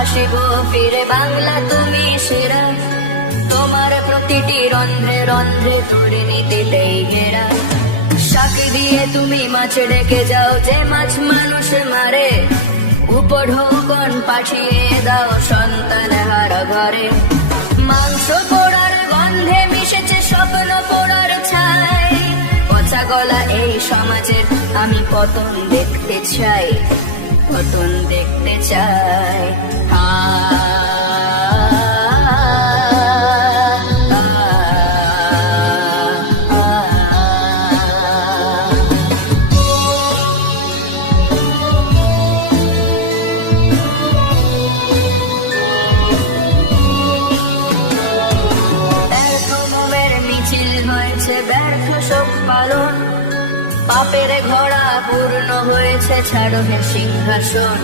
আসিব ফিরে বাংলা তুমি সেরা, তোমার প্রতিটি রন্ধ্রে রন্ধ্রে দুর্নীতিতেই ঘেরা। শাক দিয়ে তুমি মাছ ডেকে যাও, যে মাছ মানুষ মারে, উপঢৌকন পাঠিয়ে দাও সন্তান হারা ঘরে। মাংস পোড়ার গন্ধে মিশেছে স্বপ্ন পোড়ার ছাই, পচা গলা এই সমাজের আমি পতন দেখতে চাই, পতন দেখতে চাই। ব্যর্থ শোক পালন, পাপের ঘোড়া পূর্ণ হয়েছে ছাড়ো হে সিংহাসন।